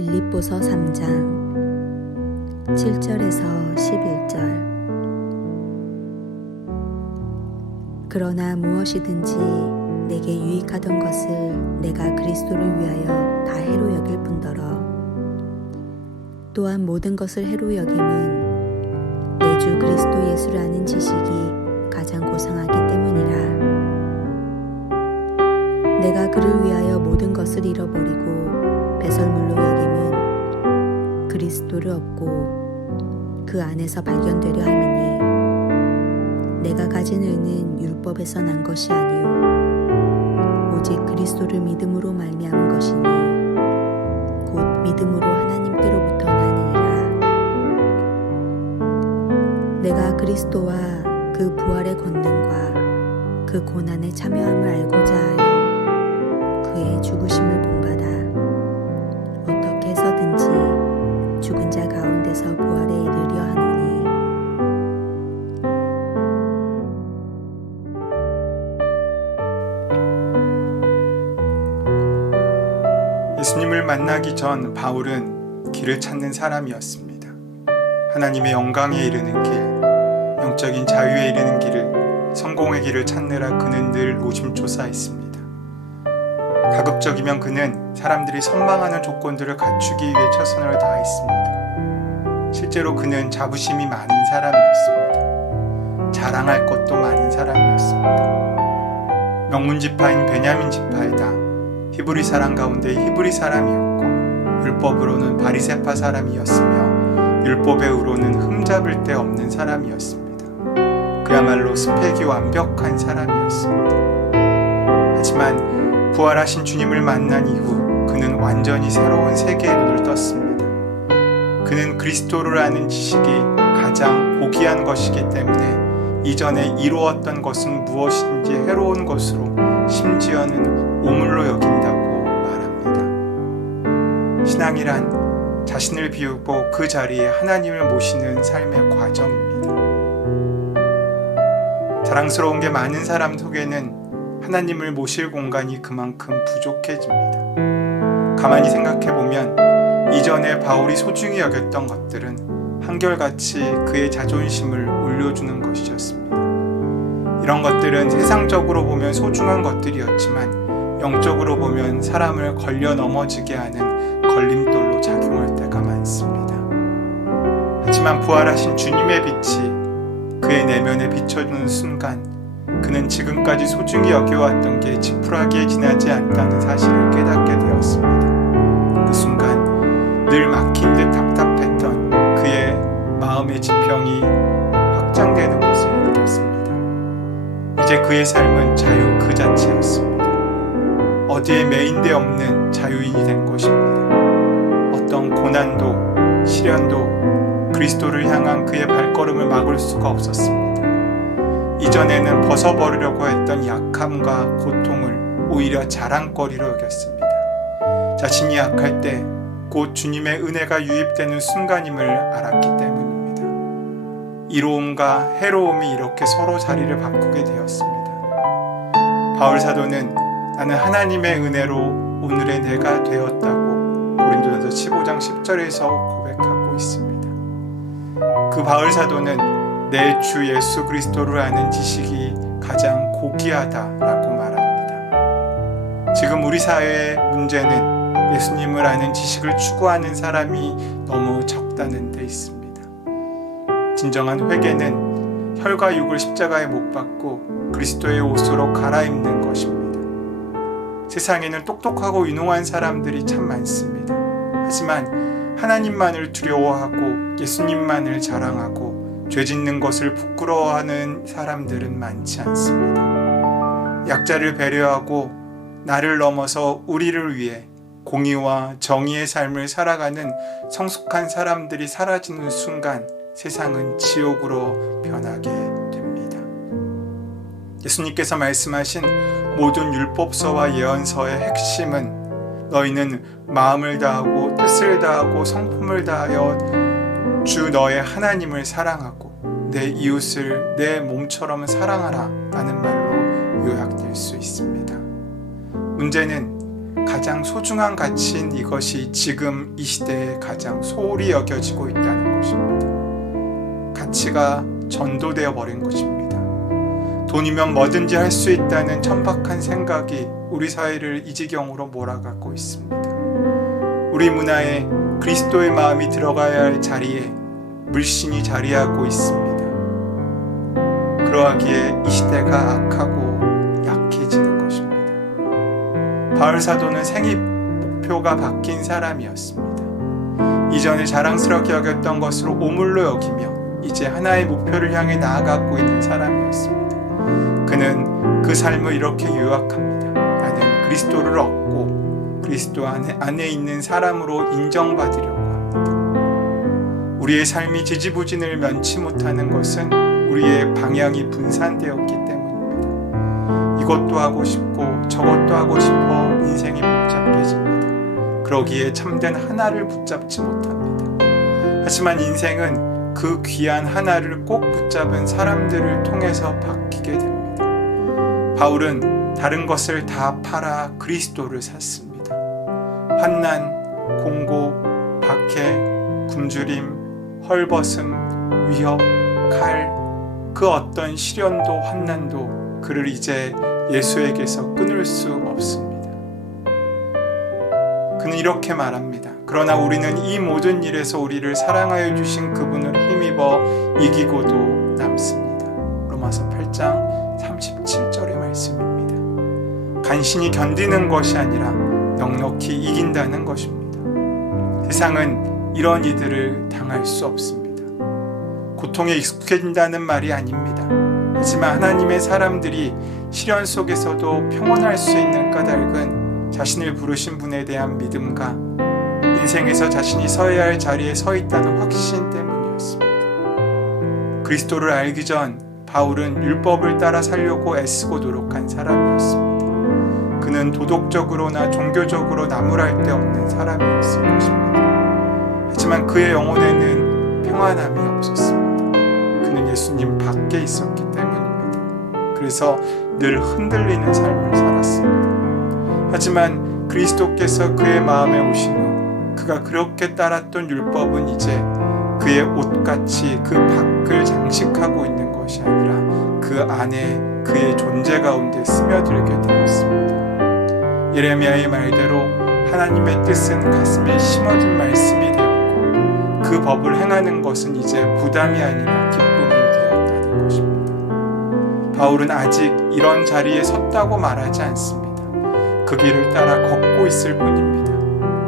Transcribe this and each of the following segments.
빌립보서 3장 7절에서 11절. 그러나 무엇이든지 내게 유익하던 것을 내가 그리스도를 위하여 다 해로 여길 뿐더러 또한 모든 것을 해로 여김은 내 주 그리스도 예수를 아는 지식이 가장 고상하기 때문이라. 내가 그를 위하여 모든 것을 잃어버리고 배설물로 여김은 그리스도를 얻고 그 안에서 발견되려 함이니 내가 가진 의는 율법에서 난 것이 아니요 오직 그리스도를 믿음으로 말미암은 것이니 곧 믿음으로 하나님께로부터 나느니라. 내가 그리스도와 그 부활의 권능과 그 고난에 참여함을 알고자 하여 그의 죽으심을 본받아 어떻게 해서든지 죽은 자 가운데서 부활에 이르려 하노니 예수님을 만나기 전 바울은 길을 찾는 사람이었습니다. 하나님의 영광에 이르는 길, 영적인 자유에 이르는 길을, 성공의 길을 찾느라 그는 늘 노심초사했습니다. 가급적이면 그는 사람들이 선망하는 조건들을 갖추기 위해 최선을 다했습니다. 실제로 그는 자부심이 많은 사람이었습니다. 자랑할 것도 많은 사람이었습니다. 명문지파인 베냐민 지파에다 히브리 사람 가운데 히브리 사람이었고 율법으로는 바리새파 사람이었으며 율법의 의로는 흠잡을 데 없는 사람이었습니다. 그야말로 스펙이 완벽한 사람이었습니다. 하지만 부활하신 주님을 만난 이후 그는 완전히 새로운 세계에 눈을 떴습니다. 그는 그리스도를 아는 지식이 가장 고귀한 것이기 때문에 이전에 이루었던 것은 무엇인지 해로운 것으로 심지어는 오물로 여긴다고 말합니다. 신앙이란 자신을 비우고 그 자리에 하나님을 모시는 삶의 과정입니다. 자랑스러운 게 많은 사람 속에는 하나님을 모실 공간이 그만큼 부족해집니다. 가만히 생각해보면 이전에 바울이 소중히 여겼던 것들은 한결같이 그의 자존심을 올려주는 것이었습니다. 이런 것들은 세상적으로 보면 소중한 것들이었지만 영적으로 보면 사람을 걸려 넘어지게 하는 걸림돌로 작용할 때가 많습니다. 하지만 부활하신 주님의 빛이 그의 내면에 비춰주는 순간 그는 지금까지 소중히 여겨왔던 게 지푸라기에 지나지 않다는 사실을 깨닫게 되었습니다. 그 순간 늘 막힌 듯 답답했던 그의 마음의 지평이 확장되는 것을 느꼈습니다. 이제 그의 삶은 자유 그 자체였습니다. 어디에 매인데 없는 자유인이 된 것입니다. 어떤 고난도 시련도 그리스도를 향한 그의 발걸음을 막을 수가 없었습니다. 이전에는 벗어버리려고 했던 약함과 고통을 오히려 자랑거리로 여겼습니다. 자신이 약할 때 곧 주님의 은혜가 유입되는 순간임을 알았기 때문입니다. 이로움과 해로움이 이렇게 서로 자리를 바꾸게 되었습니다. 바울 사도는 나는 하나님의 은혜로 오늘의 내가 되었다고 고린도전서 15장 10절에서 고백하고 있습니다. 그 바울 사도는 내 주 예수 그리스도를 아는 지식이 가장 고귀하다라고 말합니다. 지금 우리 사회의 문제는 예수님을 아는 지식을 추구하는 사람이 너무 적다는 데 있습니다. 진정한 회개는 혈과 육을 십자가에 못 박고 그리스도의 옷으로 갈아입는 것입니다. 세상에는 똑똑하고 유능한 사람들이 참 많습니다. 하지만 하나님만을 두려워하고 예수님만을 자랑하고 죄 짓는 것을 부끄러워하는 사람들은 많지 않습니다. 약자를 배려하고 나를 넘어서 우리를 위해 공의와 정의의 삶을 살아가는 성숙한 사람들이 사라지는 순간 세상은 지옥으로 변하게 됩니다. 예수님께서 말씀하신 모든 율법서와 예언서의 핵심은 너희는 마음을 다하고 뜻을 다하고 성품을 다하여 주 너의 하나님을 사랑하고 내 이웃을 내 몸처럼 사랑하라 라는 말로 요약될 수 있습니다. 문제는 가장 소중한 가치인 이것이 지금 이 시대에 가장 소홀히 여겨지고 있다는 것입니다. 가치가 전도되어 버린 것입니다. 돈이면 뭐든지 할 수 있다는 천박한 생각이 우리 사회를 이 지경으로 몰아가고 있습니다. 우리 문화에 그리스도의 마음이 들어가야 할 자리에 물신이 자리하고 있습니다. 그러하기에 이 시대가 악하고 약해지는 것입니다. 바울 사도는 생입 목표가 바뀐 사람이었습니다. 이전에 자랑스럽게 여겼던 것으로 오물로 여기며 이제 하나의 목표를 향해 나아가고 있는 사람이었습니다. 그는 그 삶을 이렇게 요약합니다. 나는 그리스도를 얻고 그리스도 안에 있는 사람으로 인정받으려고 합니다. 우리의 삶이 지지부진을 면치 못하는 것은 우리의 방향이 분산되었기 때문입니다. 이것도 하고 싶고 저것도 하고 싶어 인생이 복잡해집니다. 그러기에 참된 하나를 붙잡지 못합니다. 하지만 인생은 그 귀한 하나를 꼭 붙잡은 사람들을 통해서 바뀌게 됩니다. 바울은 다른 것을 다 팔아 그리스도를 샀습니다. 환난, 공고, 박해, 굶주림, 헐벗음, 위협, 칼, 그 어떤 시련도 환난도 그를 이제 예수에게서 끊을 수 없습니다. 그는 이렇게 말합니다. 그러나 우리는 이 모든 일에서 우리를 사랑하여 주신 그분을 힘입어 이기고도 남습니다. 로마서 8장 37절의 말씀입니다. 간신히 견디는 것이 아니라 넉넉히 이긴다는 것입니다. 세상은 이런 이들을 당할 수 없습니다. 고통에 익숙해진다는 말이 아닙니다. 하지만 하나님의 사람들이 시련 속에서도 평온할 수 있는 까닭은 자신을 부르신 분에 대한 믿음과 인생에서 자신이 서야 할 자리에 서 있다는 확신 때문이었습니다. 그리스도를 알기 전 바울은 율법을 따라 살려고 애쓰고 노력한 사람이었습니다. 그는 도덕적으로나 종교적으로 나무랄 데 없는 사람이었을 것입니다. 하지만 그의 영혼에는 평안함이 없었습니다. 그는 예수님 밖에 있었기 때문입니다. 그래서 늘 흔들리는 삶을 살았습니다. 하지만 그리스도께서 그의 마음에 오신 후 그가 그렇게 따랐던 율법은 이제 그의 옷같이 그 밖을 장식하고 있는 것이 아니라 그 안에 그의 존재 가운데 스며들게 되었습니다. 예레미야의 말대로 하나님의 뜻은 가슴에 심어진 말씀이 되었고 그 법을 행하는 것은 이제 부담이 아니라 기쁨이 되었다는 것입니다. 바울은 아직 이런 자리에 섰다고 말하지 않습니다. 그 길을 따라 걷고 있을 뿐입니다.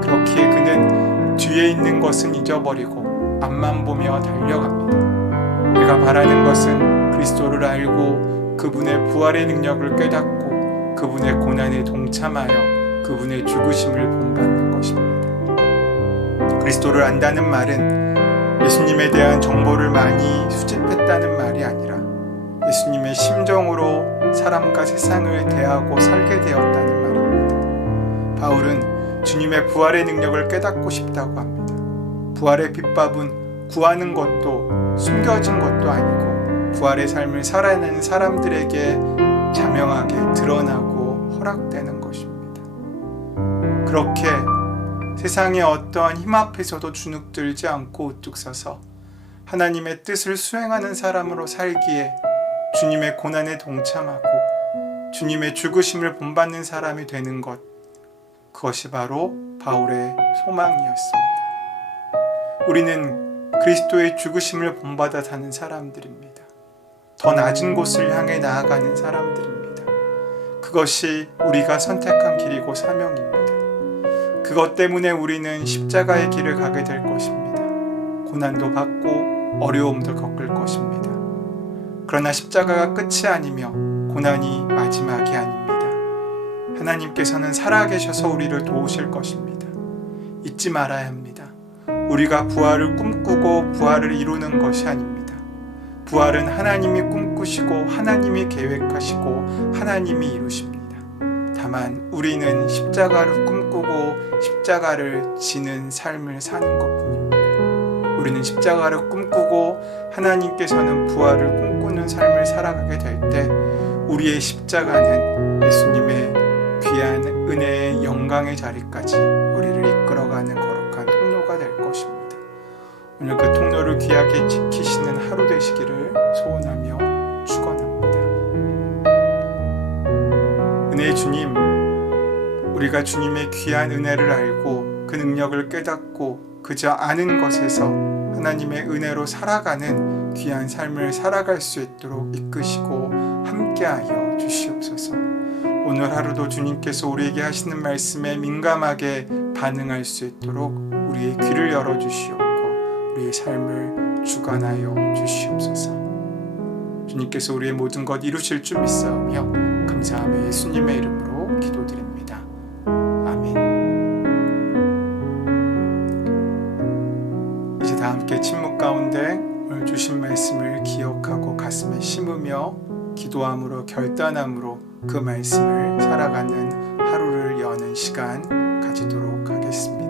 그렇기에 그는 뒤에 있는 것은 잊어버리고 앞만 보며 달려갑니다. 내가 바라는 것은 그리스도를 알고 그분의 부활의 능력을 깨닫고 그분의 고난에 동참하여 그분의 죽으심을 본받는 것입니다. 그리스도를 안다는 말은 예수님에 대한 정보를 많이 수집했다는 말이 아니라 예수님의 심정으로 사람과 세상을 대하고 살게 되었다는 말입니다. 바울은 주님의 부활의 능력을 깨닫고 싶다고 합니다. 부활의 빛밥은 구하는 것도 숨겨진 것도 아니고 부활의 삶을 살아내는 사람들에게 자명하게 드러나고 허락되는 것입니다. 그렇게 세상의 어떠한 힘 앞에서도 주눅들지 않고 우뚝 서서 하나님의 뜻을 수행하는 사람으로 살기에 주님의 고난에 동참하고 주님의 죽으심을 본받는 사람이 되는 것, 그것이 바로 바울의 소망이었습니다. 우리는 그리스도의 죽으심을 본받아 사는 사람들입니다. 더 낮은 곳을 향해 나아가는 사람들입니다. 그것이 우리가 선택한 길이고 사명입니다. 그것 때문에 우리는 십자가의 길을 가게 될 것입니다. 고난도 받고 어려움도 겪을 것입니다. 그러나 십자가가 끝이 아니며 고난이 마지막이 아닙니다. 하나님께서는 살아계셔서 우리를 도우실 것입니다. 잊지 말아야 합니다. 우리가 부활을 꿈꾸고 부활을 이루는 것이 아닙니다. 부활은 하나님이 꿈꾸시고 하나님이 계획하시고 하나님이 이루십니다. 다만 우리는 십자가를 꿈꾸고 십자가를 지는 삶을 사는 것뿐입니다. 우리는 십자가를 꿈꾸고 하나님께서는 부활을 꿈꾸는 삶을 살아가게 될 때 우리의 십자가는 예수님의 귀한 은혜의 영광의 자리까지 우리를 이끌어가는 거룩한 통로가 될 것입니다. 오늘 그 통로를 귀하게 지키시는 하루 되시기를 소원하며 축원합니다. 은혜의 주님, 우리가 주님의 귀한 은혜를 알고 그 능력을 깨닫고 그저 아는 것에서 하나님의 은혜로 살아가는 귀한 삶을 살아갈 수 있도록 이끄시고 함께하여 주시옵소서. 오늘 하루도 주님께서 우리에게 하시는 말씀에 민감하게 반응할 수 있도록 우리의 귀를 열어주시옵고 우리의 삶을 주관하여 주시옵소서. 주님께서 우리의 모든 것 이루실 줄 믿사오며 감사하며 예수님의 이름으로 기도드립니다. 아멘. 이제 다 함께 침묵 가운데 오늘 주신 말씀을 기억하고 가슴에 심으며 기도함으로 결단함으로 그 말씀을 살아가는 하루를 여는 시간 가지도록 하겠습니다.